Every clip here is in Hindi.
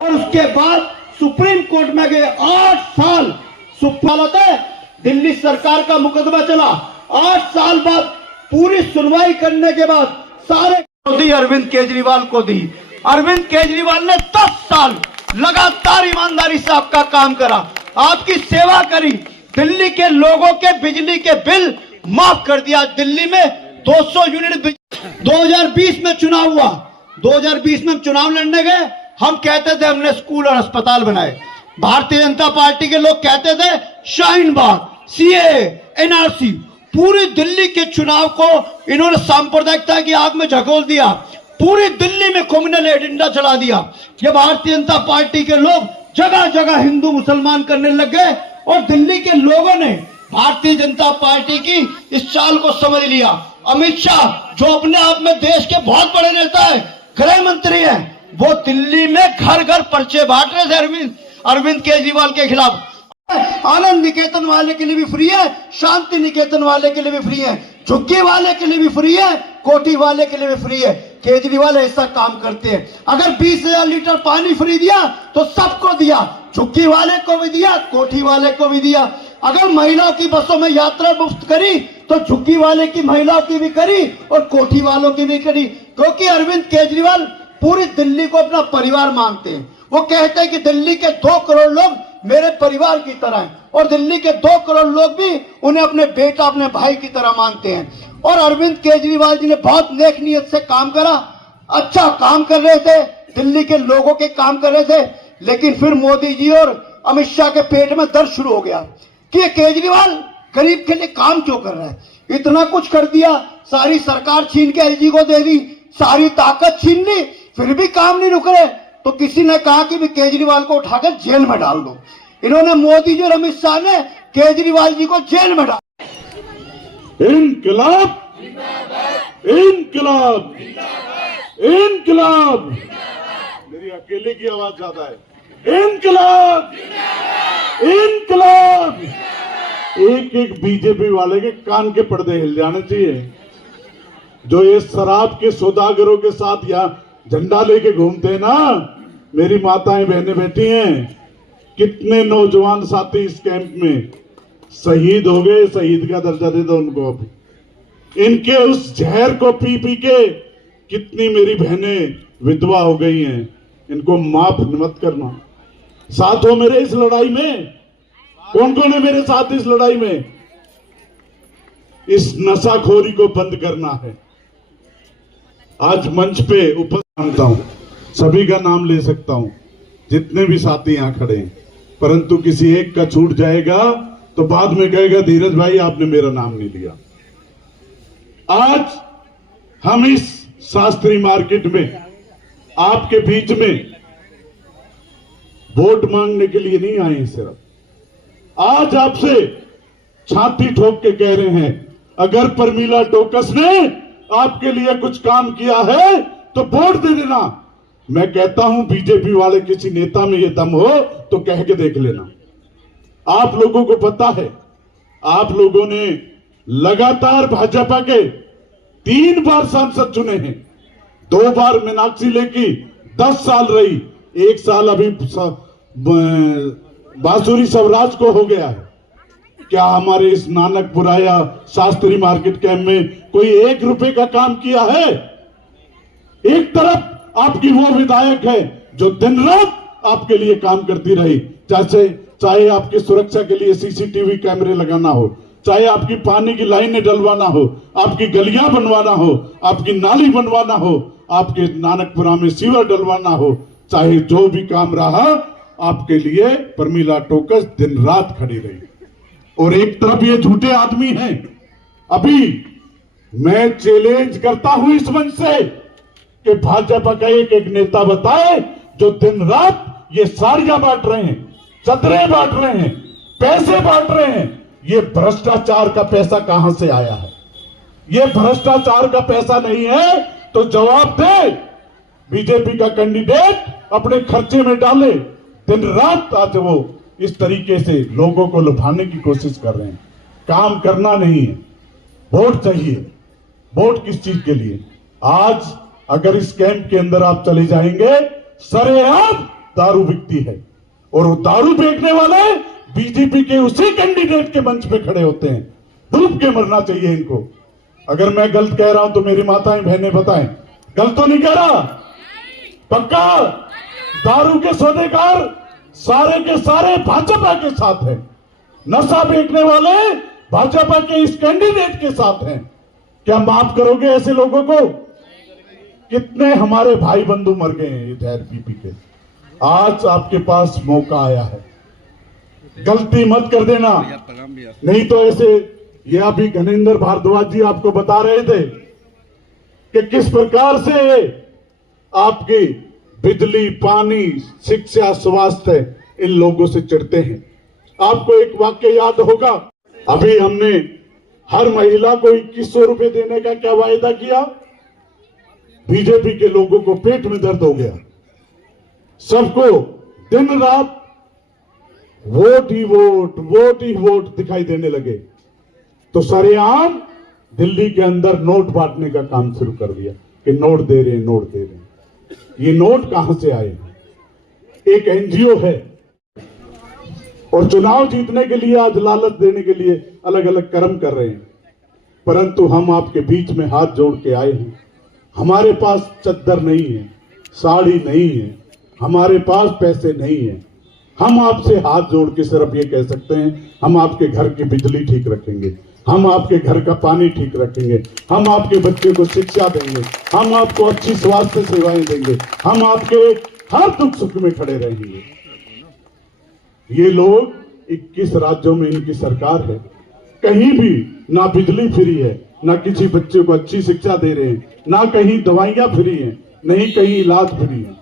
और उसके बाद सुप्रीम कोर्ट में गए। 8 साल दिल्ली सरकार का मुकदमा चला। 8 साल बाद पूरी सुनवाई करने के बाद सारे दी अरविंद केजरीवाल को दी। अरविंद केजरीवाल ने 10 साल लगातार ईमानदारी से आपका काम करा, आपकी सेवा करी, दिल्ली के लोगों के बिजली के बिल माफ कर दिया। दिल्ली में 200 यूनिट 2020 में चुनाव हुआ। 2020 में चुनाव लड़ने गए, हम कहते थे हमने स्कूल और अस्पताल बनाए। भारतीय जनता पार्टी के लोग कहते थे शाहीन बाग, सीएए, एनआरसी। पूरी दिल्ली के चुनाव को इन्होंने सांप्रदायिकता की आग में झकोल दिया। पूरी दिल्ली में कम्युनल एजेंडा चला दिया। ये भारतीय जनता पार्टी के लोग जगह जगह हिंदू मुसलमान करने लग गए और दिल्ली के लोगों ने भारतीय जनता पार्टी की इस चाल को समझ लिया। अमित शाह जो अपने आप में देश के बहुत बड़े नेता है, गृह मंत्री है, वो दिल्ली में घर घर पर्चे बांट रहे थे अरविंद केजरीवाल के खिलाफ। आनंद निकेतन वाले के लिए भी फ्री है, शांति निकेतन वाले के लिए भी फ्री है, झुग्गी वाले के लिए भी फ्री है, कोठी वाले के लिए भी फ्री है। केजरीवाल ऐसा काम करते हैं। अगर 20,000 लीटर पानी फ्री दिया तो सबको दिया, झुग्गी वाले को भी दिया, कोठी वाले को भी दिया। अगर महिलाओं की बसों में यात्रा मुफ्त करी तो झुग्गी वाले की महिलाओं की भी करी और कोठी वालों की भी करी। क्योंकि अरविंद केजरीवाल पूरी दिल्ली को अपना परिवार मानते हैं। वो कहते हैं कि दिल्ली के 2 करोड़ लोग मेरे परिवार की तरह हैं और दिल्ली के 2 करोड़ लोग भी उन्हें अपने बेटा, अपने भाई की तरह मानते हैं। और अरविंद केजरीवाल जी ने बहुत नेक नियत से काम करा, अच्छा काम कर रहे थे, दिल्ली के लोगों के काम कर रहे थे। लेकिन फिर मोदी जी और अमित शाह के पेट में दर्द शुरू हो गया कि ये केजरीवाल गरीब के लिए काम क्यों कर रहा है। इतना कुछ कर दिया, सारी सरकार छीन के एलजी को दे दी, सारी ताकत छीन ली, फिर भी काम नहीं रुक रहे। तो किसी ने कहा कि भी केजरीवाल को उठाकर जेल में डाल दो। इन्होंने मोदी जी और अमित शाह ने केजरीवाल जी को जेल में डाल। इनकलाब, इनकलाब, इनकलाब। मेरी अकेले की आवाज ज्यादा है। इनकलाब, इनकलाब। एक एक बीजेपी वाले के कान के पर्दे हिल जाने चाहिए। जो ये शराब के सौदागरों के साथ यहाँ झंडा लेके घूमते हैं ना, मेरी माताएं बहनें बैठी हैं, कितने नौजवान साथी इस कैंप में शहीद हो गए। शहीद का दर्जा दे दो उनको। अभी इनके उस जहर को पी पी के कितनी मेरी बहनें विधवा हो गई हैं। इनको माफ मत करना। साथ हो मेरे इस लड़ाई में। कौन कौन है मेरे साथ इस लड़ाई में? इस नशाखोरी को बंद करना है। आज मंच पे उपस्थित हूं, सभी का नाम ले सकता हूं, जितने भी साथी यहां खड़े हैं, परंतु किसी एक का छूट जाएगा तो बाद में कहेगा धीरज भाई आपने मेरा नाम नहीं लिया। आज हम इस शास्त्री मार्केट में आपके बीच में वोट मांगने के लिए नहीं आए। सिर्फ आज आपसे छाती ठोक के कह रहे हैं, अगर प्रमिला टोकस ने आपके लिए कुछ काम किया है तो वोट दे देना। मैं कहता हूं बीजेपी वाले किसी नेता में ये दम हो तो कह के देख लेना। आप लोगों को पता है, आप लोगों ने लगातार भाजपा के 3 बार सांसद चुने हैं। 2 बार मीनाक्षी लेखी 10 साल रही, 1 साल अभी बांसुरी स्वराज को हो गया है। क्या हमारे इस नानकपुरा या शास्त्री मार्केट कैंप में कोई 1 रुपए का काम किया है? एक तरफ आपकी वो विधायक है जो दिन रात आपके लिए काम करती रही, चाहे आपकी सुरक्षा के लिए सीसीटीवी कैमरे लगाना हो, चाहे आपकी पानी की लाइनें डलवाना हो, आपकी गलियां बनवाना हो, आपकी नाली बनवाना हो, आपके नानकपुरा में सीवर डलवाना हो, चाहे जो भी काम रहा आपके लिए प्रमिला टोकस दिन रात खड़ी रही। और एक तरफ ये झूठे आदमी हैं। अभी मैं चैलेंज करता हूं इस मंच से कि भाजपा का एक एक नेता बताए जो दिन रात ये साड़ियां बांट रहे हैं, चदरें बांट रहे हैं, पैसे बांट रहे हैं। ये भ्रष्टाचार का पैसा कहां से आया है? ये भ्रष्टाचार का पैसा नहीं है तो जवाब दे। बीजेपी का कैंडिडेट अपने खर्चे में डाले। दिन रात आज वो इस तरीके से लोगों को लुभाने की कोशिश कर रहे हैं। काम करना नहीं है, वोट चाहिए। वोट किस चीज के लिए? आज अगर इस कैंप के अंदर आप चले जाएंगे, सरेआम दारू बिकती है, और वो दारू बेचने वाले बीजेपी के उसी कैंडिडेट के मंच पे खड़े होते हैं। डूब के मरना चाहिए इनको। अगर मैं गलत कह रहा हूं तो मेरी माताएं बहनें बताएं, गलत तो नहीं कह रहा? पक्का? दारू के सौदेकार सारे के सारे भाजपा के साथ हैं, नशा बेचने वाले भाजपा के इस कैंडिडेट के साथ हैं। क्या माफ करोगे ऐसे लोगों को? कितने हमारे भाई बंधु मर गए हैं ये जहर पी पी के। आज आपके पास मौका आया है, गलती मत कर देना, नहीं तो ऐसे ये अभी घनेंद्र भारद्वाज जी आपको बता रहे थे कि किस प्रकार से आपकी बिजली, पानी, शिक्षा, स्वास्थ्य इन लोगों से चिढ़ते हैं। आपको एक वाक्य याद होगा, अभी हमने हर महिला को 2100 रुपए देने का क्या वायदा किया? बीजेपी के लोगों को पेट में दर्द हो गया, सबको दिन रात वोट ही वोट, वोट ही वोट दिखाई देने लगे। तो सरेआम दिल्ली के अंदर नोट बांटने का काम शुरू कर दिया कि नोट दे रहे हैं, नोट दे रहे हैं। ये नोट कहां से आए? एक एनजीओ है, और चुनाव जीतने के लिए आज लालच देने के लिए अलग अलग कर्म कर रहे हैं। परंतु हम आपके बीच में हाथ जोड़ के आए हैं। हमारे पास चद्दर नहीं है, साड़ी नहीं है, हमारे पास पैसे नहीं है। हम आपसे हाथ जोड़ के सिर्फ ये कह सकते हैं, हम आपके घर की बिजली ठीक रखेंगे, हम आपके घर का पानी ठीक रखेंगे, हम आपके बच्चे को शिक्षा देंगे, हम आपको अच्छी स्वास्थ्य सेवाएं देंगे, हम आपके हर दुख सुख में खड़े रहेंगे। ये लोग 21 राज्यों में इनकी सरकार है, कहीं भी ना बिजली फ्री है, ना किसी बच्चे को अच्छी शिक्षा दे रहे हैं, ना कहीं दवाइयां फ्री हैं, नहीं कहीं इलाज फ्री है।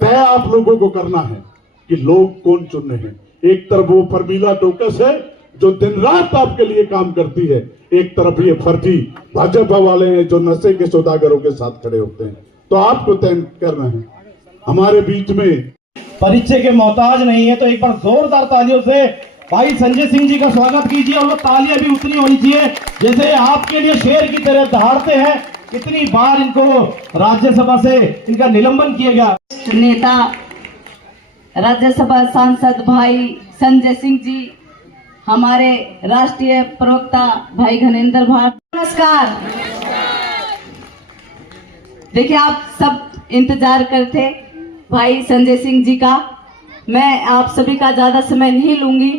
तय आप लोगों को करना है कि लोग कौन चुन रहे हैं। एक तरफ वो फर्मीला टोकस है जो दिन रात आपके लिए काम करती है, एक तरफ ये फर्जी भाजपा वाले हैं जो नशे के सौदागरों के साथ खड़े होते हैं। तो आपको तय करना है। हमारे बीच में परिचय के मोहताज नहीं है, तो एक बार जोरदार तालियों से भाई संजय सिंह जी का स्वागत कीजिए। और वो तालियां भी उतनी होनी चाहिए जैसे आपके लिए शेर की तरह दहाड़ते हैं। कितनी बार इनको राज्यसभा से इनका निलंबन किया गया। नेता राज्यसभा सांसद भाई संजय सिंह जी, हमारे राष्ट्रीय प्रवक्ता भाई घनेंद्र भाट, नमस्कार। देखिए, आप सब इंतजार करते भाई संजय सिंह जी का। मैं आप सभी का ज्यादा समय नहीं लूंगी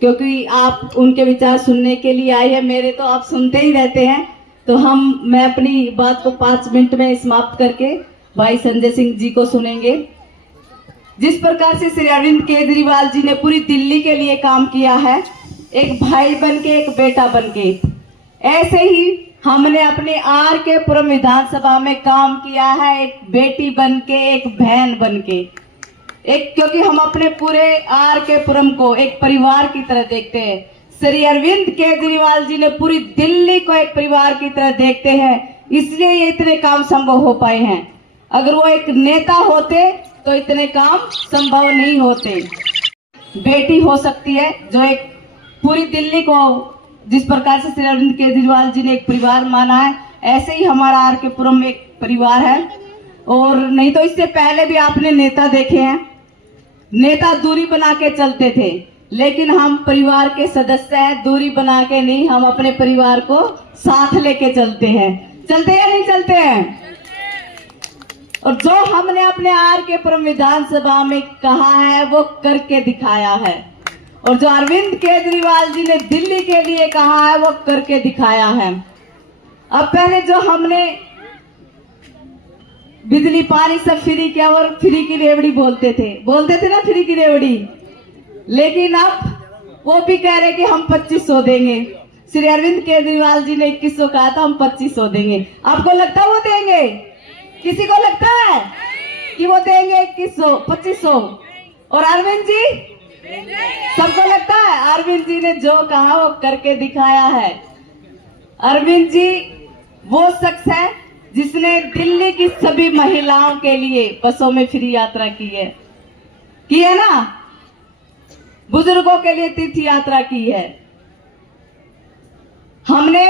क्योंकि आप उनके विचार सुनने के लिए आए हैं। मेरे तो आप सुनते ही रहते हैं, तो मैं अपनी बात को 5 मिनट में समाप्त करके भाई संजय सिंह जी को सुनेंगे। जिस प्रकार से श्री अरविंद केजरीवाल जी ने पूरी दिल्ली के लिए काम किया है, एक भाई बनके, एक बेटा बनके, ऐसे ही हमने अपने आर के पुरम विधानसभा में काम किया है, एक बेटी बनके, एक बहन बनके, एक, क्योंकि हम अपने पूरे आर के पुरम को एक परिवार की तरह देखते हैं। श्री अरविंद केजरीवाल जी ने पूरी दिल्ली को एक परिवार की तरह देखते हैं, इसलिए ये इतने काम संभव हो पाए हैं। अगर वो एक नेता होते तो इतने काम संभव नहीं होते। बेटी हो सकती है जो एक पूरी दिल्ली को, जिस प्रकार से श्री अरविंद केजरीवाल जी ने एक परिवार माना है, ऐसे ही हमारा आर के पुरम में एक परिवार है। और नहीं तो इससे पहले भी आपने नेता देखे हैं, नेता दूरी बना के चलते थे, लेकिन हम परिवार के सदस्य हैं, दूरी बना के नहीं, हम अपने परिवार को साथ लेके चलते हैं। चलते या नहीं चलते हैं? और जो हमने अपने आर के पुरम विधानसभा में कहा है वो करके दिखाया है, और जो अरविंद केजरीवाल जी ने दिल्ली के लिए कहा है वो करके दिखाया है। अब पहले जो हमने बिजली पानी सब फ्री किया और फ्री की रेवड़ी बोलते थे ना, फ्री की रेवड़ी, लेकिन अब वो भी कह रहे कि हम 2500 देंगे। श्री अरविंद केजरीवाल जी ने 2100 कहा था, हम 2500 देंगे। आपको लगता है वो देंगे? किसी को लगता है कि वो देंगे 2100, 2500? और अरविंद जी, सबको लगता है अरविंद जी ने जो कहा वो करके दिखाया है। अरविंद जी वो शख्स है जिसने दिल्ली की सभी महिलाओं के लिए बसों में फ्री यात्रा की है ना, बुजुर्गों के लिए तीर्थ यात्रा की है। हमने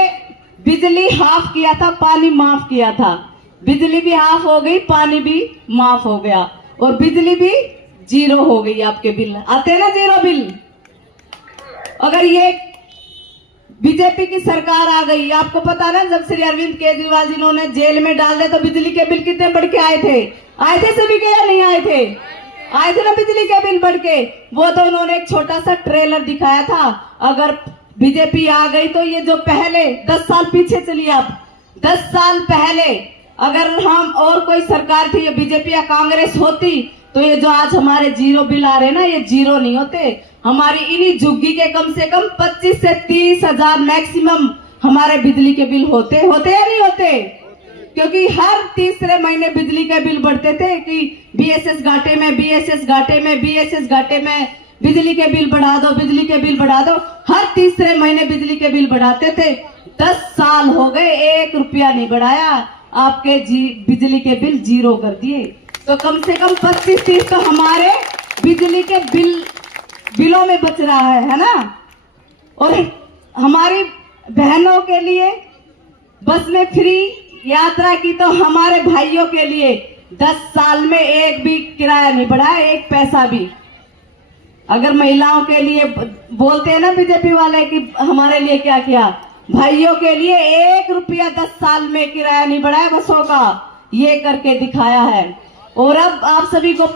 बिजली हाफ किया था, पानी माफ किया था। बिजली भी हाफ हो गई, पानी भी माफ हो गया। और बिजली भी जीरो हो गई। आपके बिल आते हैं ना जीरो बिल। अगर ये बीजेपी की सरकार आ गई, आपको पता ना जब श्री अरविंद केजरीवाल जिन्होंने जेल में डाल दिया तो बिजली के बिल कितने बढ़ के आए थे सभी के या नहीं आए थे ना बिजली के बिल बढ़ के। वो तो उन्होंने एक छोटा सा ट्रेलर दिखाया था। अगर बीजेपी आ गई तो ये जो पहले 10 साल पीछे चलिए आप, 10 साल पहले अगर हम और कोई सरकार थी, बीजेपी या कांग्रेस होती, तो ये जो आज हमारे जीरो बिल आ रहे हैं ना, ये जीरो नहीं होते। हमारी इन्हीं झुग्गी के कम से कम 25 से 30 हजार मैक्सिमम हमारे बिजली के बिल होते या नहीं होते? क्योंकि हर तीसरे महीने बिजली के बिल बढ़ते थे कि बीएसएस घाटे में, बीएसएस घाटे में, बीएसएस घाटे में, बिजली के बिल बढ़ा दो, बिजली के बिल बढ़ा दो। हर तीसरे महीने बिजली के बिल बढ़ाते थे। 10 साल हो गए, 1 रुपया नहीं बढ़ाया, आपके बिजली के बिल जीरो कर दिए। तो कम से कम 25-30 तो हमारे बिजली के बिलों में बच रहा है ना। और हमारी बहनों के लिए बस में फ्री यात्रा की, तो हमारे भाइयों के लिए 10 साल में एक भी किराया नहीं बढ़ा, एक पैसा भी। अगर महिलाओं के लिए बोलते हैं ना बीजेपी वाले कि हमारे लिए क्या किया, भाइयों के लिए 1 रुपया 10 साल में किराया नहीं बढ़ाया बसों का, ये करके दिखाया है। और अब आप सभी को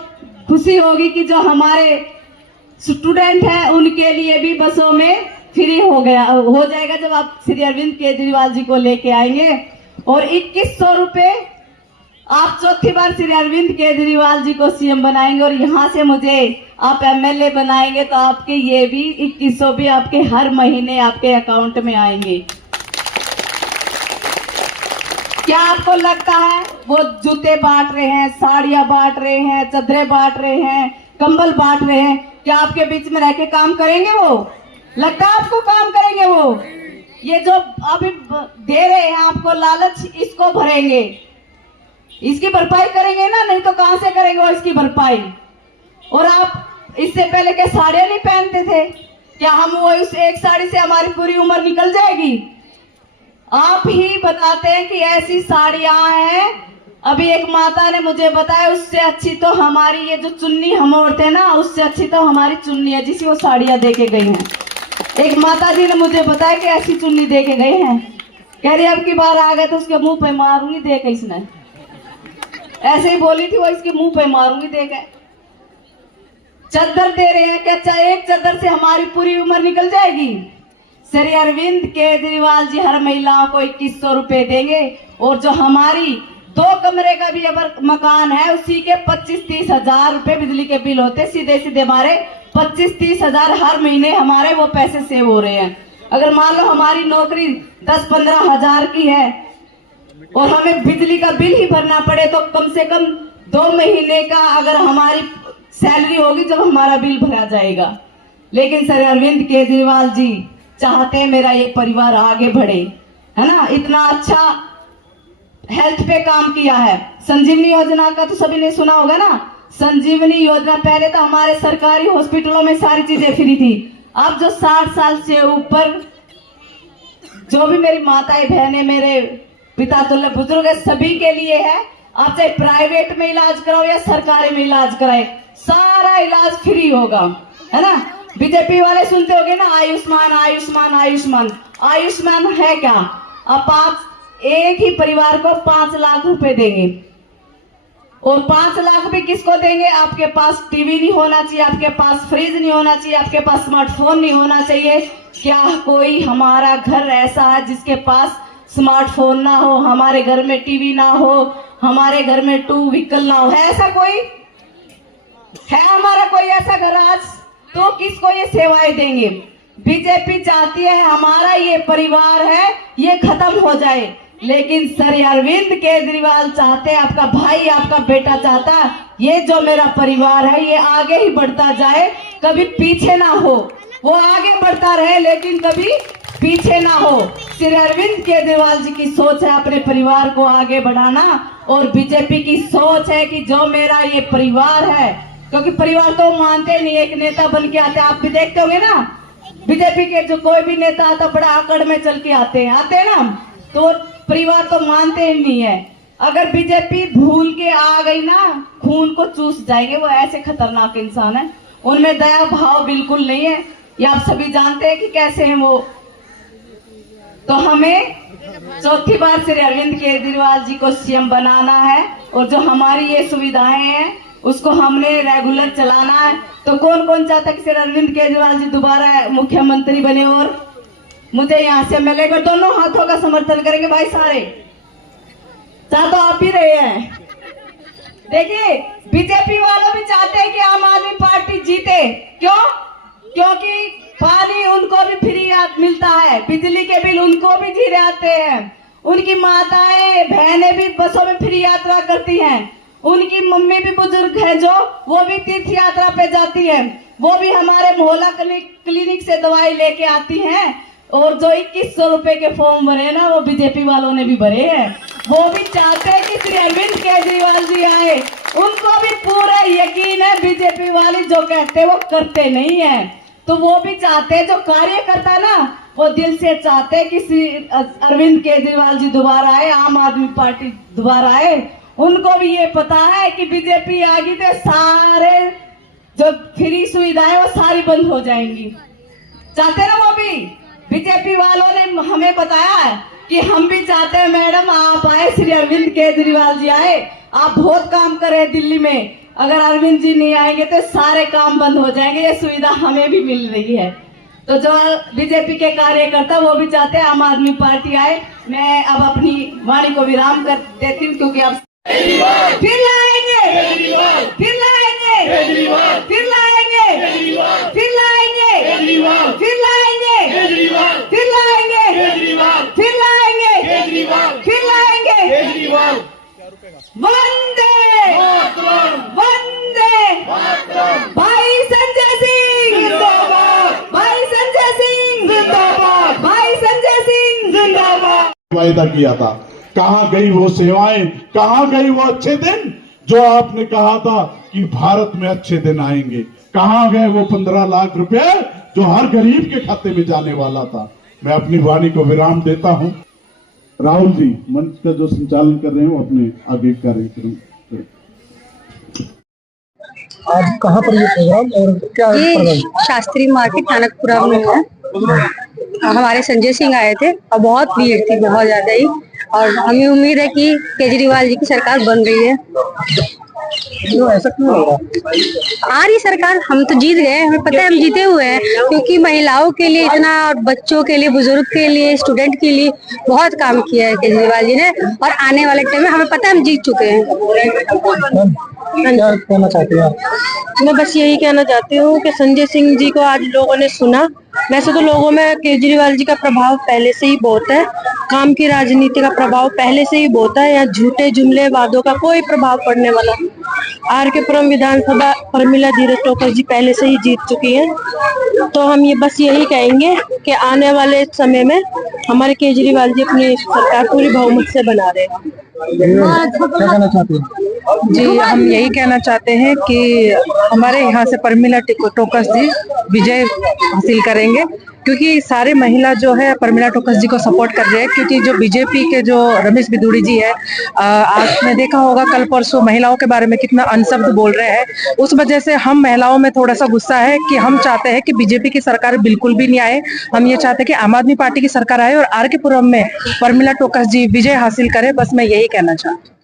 खुशी होगी कि जो हमारे स्टूडेंट हैं उनके लिए भी बसों में फ्री हो जाएगा जब आप श्री अरविंद केजरीवाल जी को लेके आएंगे। और 2100 रुपए आप चौथी बार श्री अरविंद केजरीवाल जी को सीएम बनाएंगे और यहाँ से मुझे आप एमएलए बनाएंगे, तो आपके ये भी 2100 भी आपके हर महीने आपके अकाउंट में आएंगे। क्या आपको लगता है वो जूते बांट रहे हैं, साड़ियां बांट रहे हैं, चादरें बांट रहे हैं, कंबल बांट रहे हैं, क्या आपके बीच में रह के काम करेंगे? वो लगता है आपको काम करेंगे? वो ये जो अभी दे रहे हैं आपको लालच, इसको भरेंगे, इसकी भरपाई करेंगे ना, नहीं तो कहां से करेंगे वो इसकी भरपाई? और आप इससे पहले क्या साड़ियां नहीं पहनते थे? क्या हम वो इस एक साड़ी से हमारी पूरी उम्र निकल जाएगी? आप ही बताते हैं कि ऐसी साड़ियां हैं। अभी एक माता ने मुझे बताया, उससे अच्छी तो हमारी ये जो चुन्नी हम ओढ़ते हैं ना, उससे अच्छी तो हमारी चुन्नी है जिसे वो साड़ियां दे के गई हैं। एक माता जी ने मुझे बताया कि ऐसी चुन्नी दे के गए हैं। कह रही अब की बार आ गए तो उसके मुंह पे मारूंगी दे के। इसने ऐसे ही बोली थी वो, इसके मुंह पे मारूंगी दे के। चादर दे रहे हैं, क्या चाहे एक चादर से हमारी पूरी उम्र निकल जाएगी? श्री अरविंद केजरीवाल जी हर महिलाओं को 2100 रुपए देंगे। और जो हमारी 2 कमरे का भी अगर मकान है, उसी के 25-30 हजार रुपए बिजली के बिल होते। सीधे सीधे हमारे 25-30 हजार हर महीने हमारे वो पैसे सेव हो रहे हैं। अगर मान लो हमारी नौकरी 10-15 हजार की है और हमें बिजली का बिल ही भरना पड़े, तो कम से कम 2 महीने का अगर हमारी सैलरी होगी जब हमारा बिल भरा जाएगा। लेकिन श्री अरविंद केजरीवाल जी चाहते हैं मेरा ये परिवार आगे बढ़े, है ना। इतना अच्छा हेल्थ पे काम किया है। संजीवनी योजना का तो सभी ने सुना होगा ना। संजीवनी योजना पहले तो हमारे सरकारी हॉस्पिटलों में सारी चीजें फ्री थी। अब जो 60 साल से ऊपर जो भी मेरी माताएं बहनें, मेरे पिता तुल्य बुजुर्ग है, सभी के लिए है। आप चाहे प्राइवेट में इलाज कराओ या सरकारी में इलाज कराए, सारा इलाज फ्री होगा, है ना। बीजेपी वाले सुनते होंगे ना, आयुष्मान आयुष्मान आयुष्मान। आयुष्मान है क्या? आप एक ही परिवार को 5 लाख रुपए देंगे। और 5 लाख भी किसको देंगे? आपके पास टीवी नहीं होना चाहिए, आपके पास फ्रिज नहीं होना चाहिए, आपके पास स्मार्टफोन नहीं होना चाहिए। क्या कोई हमारा घर ऐसा है जिसके पास स्मार्टफोन ना हो, हमारे घर में टीवी ना हो, हमारे घर में 2 व्हीकल ना हो? है ऐसा कोई? है हमारा कोई ऐसा घर आज? तो किसको ये सेवाएं देंगे? बीजेपी चाहती है हमारा ये परिवार है ये खत्म हो जाए, लेकिन श्री अरविंद केजरीवाल चाहते हैं, आपका भाई आपका बेटा चाहता है ये जो मेरा परिवार है ये आगे ही बढ़ता जाए, कभी पीछे ना हो। वो आगे बढ़ता रहे लेकिन कभी पीछे ना हो। श्री अरविंद केजरीवाल जी की सोच है अपने परिवार को आगे बढ़ाना, और बीजेपी की सोच है कि जो मेरा ये परिवार है, क्योंकि परिवार तो मानते नहीं, एक नेता बन के आते। आप भी देखते होंगे ना, बीजेपी के जो कोई भी नेता आता बड़ा आकड़ में चल के आते हैं ना, तो परिवार तो मानते ही नहीं है। अगर बीजेपी भूल के आ गई ना, खून को चूस जाएंगे। वो ऐसे खतरनाक इंसान है, उनमें दया भाव बिल्कुल नहीं है। ये आप सभी जानते हैं कि कैसे हैं वो। तो हमें चौथी बार श्री अरविंद केजरीवाल जी को सीएम बनाना है, और जो हमारी ये सुविधाएं हैं उसको हमने रेगुलर चलाना है। तो कौन कौन चाहता है कि श्री अरविंद केजरीवाल जी दोबारा मुख्यमंत्री बने और मुझे यहाँ से मिलेगा? दोनों हाथों का समर्थन करेंगे भाई सारे। चाह तो आप ही रहे हैं। देखिए, बीजेपी वालों भी चाहते हैं कि आम आदमी पार्टी जीते। क्यों? क्योंकि पानी उनको भी फ्री मिलता है, बिजली के बिल उनको भी जीरे आते हैं, उनकी माताएं बहनें भी बसों में फ्री यात्रा करती हैं, उनकी मम्मी भी बुजुर्ग है जो वो भी तीर्थ यात्रा पे जाती है, वो भी हमारे मोहल्ला क्लिनिक से दवाई लेके आती हैं। और जो 2100 रुपए के फॉर्म भरे ना, वो बीजेपी वालों ने भी भरे हैं। वो भी चाहते हैं कि श्री अरविंद केजरीवाल जी आए। उनको भी पूरा यकीन है बीजेपी वाले जो कहते हैं वो करते नहीं है। तो वो भी चाहते हैं, जो कार्य करता ना वो दिल से चाहते हैं कि श्री अरविंद केजरीवाल जी दोबारा आए, आम आदमी पार्टी दोबारा आए। उनको भी ये पता है कि बीजेपी आ गई तो सारे जो फ्री सुविधाएं वो सारी बंद हो जाएंगी। चाहते ना वो भी। बीजेपी वालों ने हमें बताया है कि हम भी चाहते हैं मैडम आप आए, श्री अरविंद केजरीवाल जी आए। आप बहुत काम कर रहे हैं दिल्ली में, अगर अरविंद जी नहीं आएंगे तो सारे काम बंद हो जाएंगे। ये सुविधा हमें भी मिल रही है। तो जो बीजेपी के कार्यकर्ता वो भी चाहते हैं आम आदमी पार्टी आए। मैं अब अपनी वाणी को विराम कर देती हूँ, क्योंकि अब फिर लाएंगे, फिर लाएंगे, फिर लाएंगे, फिर लाएंगे, फिर लाएंगे, फिर लाएंगे, फिर लाएंगे, फिर लाएंगे। वंदे वंदे भाई संजय सिंह जिंदाबाद, भाई संजय सिंह जिंदाबाद, भाई संजय सिंह जिंदाबाद। वायदा किया था, कहां गई वो सेवाएं, कहां गई वो अच्छे दिन जो आपने कहा था कि भारत में अच्छे दिन आएंगे? कहां गए वो 15 लाख रुपए जो हर गरीब के खाते में जाने वाला था? मैं अपनी वाणी को विराम देता हूं। राहुल जी मंच का जो संचालन कर रहे हो अपने आगे कार्यक्रम। आज कहाँ पर ये प्रोग्राम और क्या ये शास्त्री मार्केट थानकपुरा में है। हमारे संजय सिंह आए थे और बहुत भीड़ थी, बहुत ज्यादा ही। और हमें उम्मीद है कि केजरीवाल जी की सरकार बन रही है। क्यों ऐसा क्यों हो रहा? आ रही सरकार, हम तो जीत गए, हमें पता है हम जीते हुए हैं। क्योंकि महिलाओं के लिए इतना, और बच्चों के लिए, बुजुर्ग के लिए, स्टूडेंट के लिए बहुत काम किया है केजरीवाल जी ने। और आने वाले टाइम में हमें पता है हम जीत चुके हैं। क्या कहना चाहते हैं आप? मैं बस यही कहना चाहती हूँ कि संजय सिंह जी को आज लोगों ने सुना। वैसे तो लोगों में केजरीवाल जी का प्रभाव पहले से ही बहुत है, काम की राजनीति का प्रभाव पहले से ही बहुत है। यहाँ झूठे जुमले वादों का कोई प्रभाव पड़ने वाला। RK पुरम विधानसभा प्रमिला धीरज टोकर जी पहले से ही जीत चुकी हैं। तो हम ये बस यही कहेंगे कि आने वाले समय में हमारे केजरीवाल जी अपनी सरकार पूरी बहुमत से बना रहे हैं। क्या कहना चाहते हैं? जी, हम यही कहना चाहते हैं कि हमारे यहाँ से प्रमिला टोकस जी विजय हासिल करेंगे, क्योंकि सारे महिला जो है प्रमिला टोकस जी को सपोर्ट कर रहे हैं। क्योंकि जो बीजेपी के जो रमेश बिदूड़ी जी है, आपने देखा होगा कल परसों महिलाओं के बारे में कितना अनशब्द बोल रहे हैं। उस वजह से हम महिलाओं में थोड़ा सा गुस्सा है कि हम चाहते हैं कि बीजेपी की सरकार बिल्कुल भी नहीं आए। हम ये चाहते हैं कि आम आदमी पार्टी की सरकार आए और RK पुरम में प्रमिला टोकस जी विजय हासिल करे। बस मैं यही कहना चाहती हूँ।